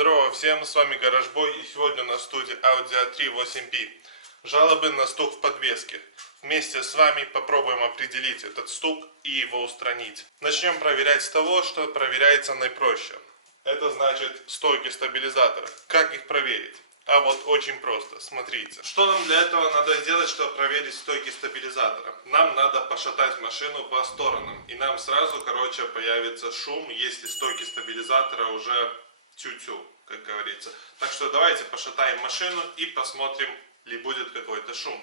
Здорово всем, с вами Гаражбой, и сегодня на студии Audi A3 8P. Жалобы на стук в подвеске. Вместе с вами попробуем определить этот стук и его устранить. Начнем проверять с того, что проверяется наипроще. Это значит стойки стабилизатора. Как их проверить? А вот очень просто, смотрите. Что нам для этого надо сделать, чтобы проверить стойки стабилизатора? Нам надо пошатать машину по сторонам. И нам сразу, появится шум, если стойки стабилизатора уже тю-тю, как говорится. Так что давайте пошатаем машину и посмотрим, ли будет какой-то шум.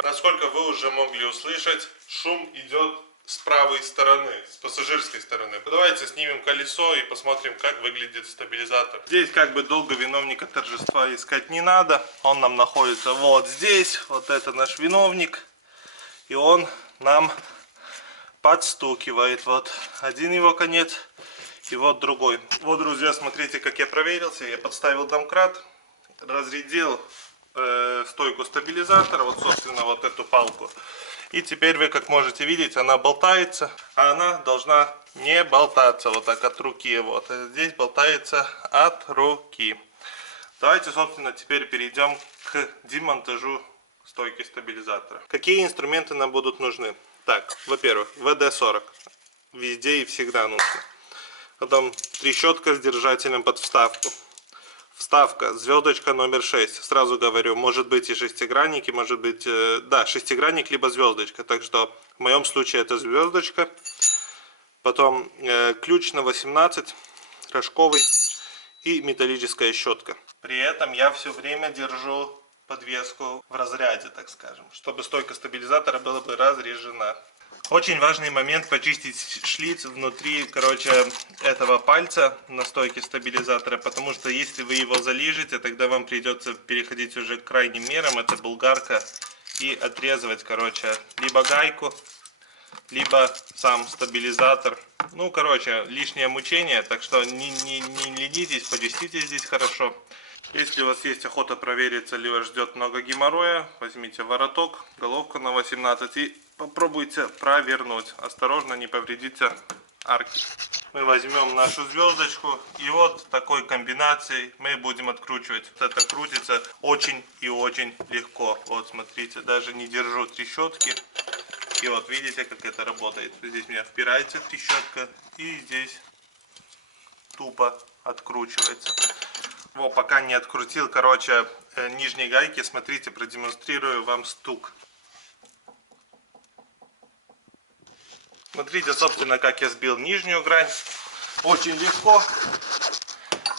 Насколько вы уже могли услышать, шум идет с правой стороны, с пассажирской стороны. Давайте снимем колесо и посмотрим, как выглядит стабилизатор. Здесь долго виновника торжества искать не надо. Он нам находится вот здесь. Вот это наш виновник. И он нам подстукивает. Вот один его конец и вот другой. Вот, друзья, смотрите, как я проверился. Я подставил домкрат, разрядил стойку стабилизатора, вот, собственно, вот эту палку. И теперь вы, как можете видеть, она болтается, а она должна не болтаться вот так от руки. Вот здесь болтается от руки. Давайте, собственно, теперь перейдем к демонтажу стойки стабилизатора. Какие инструменты нам будут нужны? Так, во-первых, ВД-40. Везде и всегда нужно. Потом трещотка с держателем под вставку. Вставка, звездочка номер 6. Сразу говорю, может быть и шестигранник, и может быть, да, шестигранник, либо звездочка. Так что в моем случае это звездочка. Потом ключ на 18, рожковый и металлическая щетка. При этом я все время держу подвеску в разряде, так скажем, чтобы стойка стабилизатора была бы разряжена. Очень важный момент — почистить шлиц внутри, этого пальца на стойке стабилизатора, потому что если вы его залижете, тогда вам придется переходить уже к крайним мерам, это болгарка, и отрезывать, либо гайку, либо сам стабилизатор. Ну, лишнее мучение, так что не ленитесь, почистите здесь хорошо. Если у вас есть охота провериться, ли вас ждет много геморроя, возьмите вороток, головку на 18 и попробуйте провернуть. Осторожно, не повредите арки. Мы возьмем нашу звездочку и вот такой комбинацией мы будем откручивать. Это крутится очень и очень легко. Вот смотрите, даже не держу трещотки. И вот видите, как это работает. Здесь у меня впирается трещотка и здесь тупо откручивается. Вот, пока не открутил, нижней гайки, смотрите, продемонстрирую вам стук. Смотрите, собственно, как я сбил нижнюю грань. Очень легко.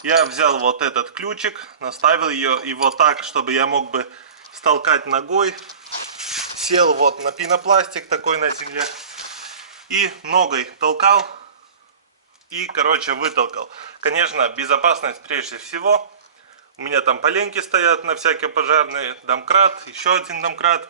Я взял вот этот ключик, наставил его так, чтобы я мог бы столкать ногой. Сел вот на пенопластик такой на земле. И ногой толкал. И, вытолкал. Конечно, безопасность прежде всего. У меня там поленки стоят на всякие пожарные. Домкрат, еще один домкрат.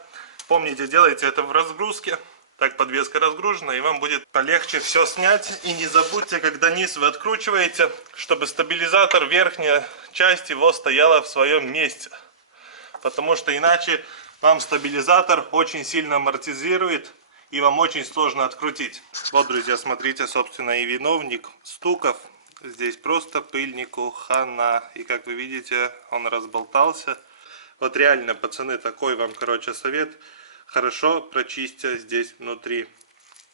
Помните, делайте это в разгрузке. Так подвеска разгружена, и вам будет полегче все снять. И не забудьте, когда низ вы откручиваете, чтобы стабилизатор, верхняя часть его стояла в своем месте. Потому что иначе вам стабилизатор очень сильно амортизирует. И вам очень сложно открутить. Вот, друзья, смотрите, собственно, и виновник стуков. Здесь просто пыльнику хана. И как вы видите, он разболтался. Вот реально, пацаны, такой вам, совет. Хорошо прочистите здесь внутри.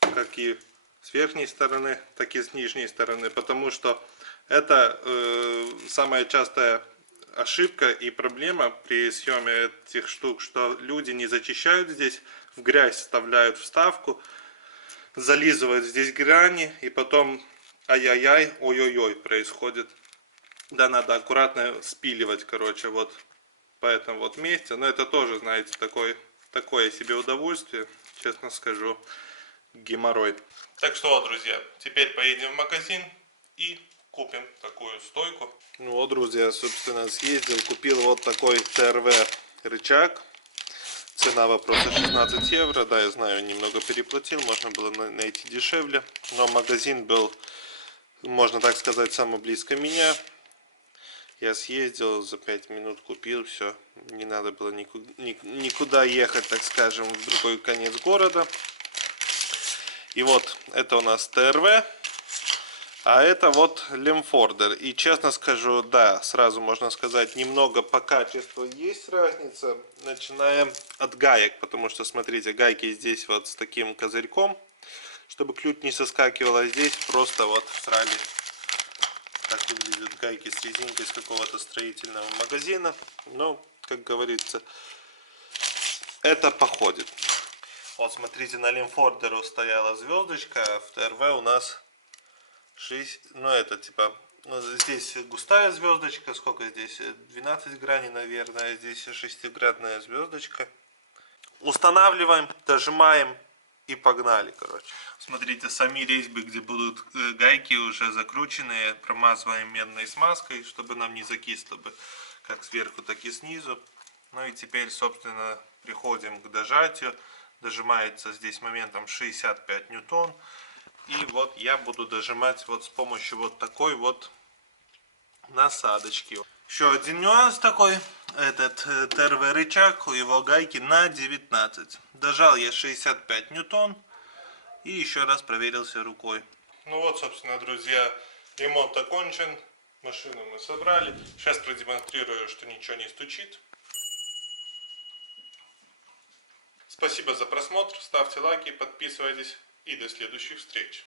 Как и с верхней стороны, так и с нижней стороны. Потому что это самая частая ошибка и проблема при съеме этих штук, что люди не зачищают здесь, в грязь вставляют вставку, зализывают здесь грани, и потом ай-яй-яй, ой-ой-ой происходит. Да, надо аккуратно спиливать, вот по этому вот месте. Но это тоже, знаете, такое себе удовольствие, честно скажу, геморрой. Так что вот, друзья, теперь поедем в магазин и купим такую стойку. Ну вот, друзья, собственно, съездил, купил вот такой ТРВ рычаг. Цена вопроса 16 евро. Да, я знаю, немного переплатил, можно было найти дешевле. Но магазин был, можно так сказать, самый близко меня. Я съездил, за 5 минут купил, все. Не надо было никуда ехать, так скажем, в другой конец города. И вот это у нас ТРВ, а это вот Лемфордер. И честно скажу, да, сразу можно сказать, немного по качеству есть разница, начиная от гаек, потому что, смотрите, гайки здесь вот с таким козырьком, чтобы ключ не соскакивал, а здесь просто вот всрали. Так выглядят гайки с резинкой с какого-то строительного магазина. Но, как говорится, это походит. Вот смотрите, на Лемфордеру стояла звездочка, а в ТРВ у нас 6, ну это типа, ну, здесь густая звездочка, сколько здесь, 12 граней, наверное, здесь шестигранная звездочка. Устанавливаем, дожимаем и погнали, короче. Смотрите, сами резьбы, где будут гайки уже закрученные, промазываем медной смазкой, чтобы нам не закисло бы, как сверху, так и снизу. Ну и теперь, собственно, приходим к дожатию. Дожимается здесь моментом 65 ньютон. И вот я буду дожимать вот с помощью вот такой вот насадочки. Еще один нюанс такой. Этот ТРВ рычаг, у его гайки на 19. Дожал я 65 ньютон. И еще раз проверился рукой. Ну вот, собственно, друзья, ремонт окончен. Машину мы собрали. Сейчас продемонстрирую, что ничего не стучит. Спасибо за просмотр. Ставьте лайки, подписывайтесь. И до следующих встреч.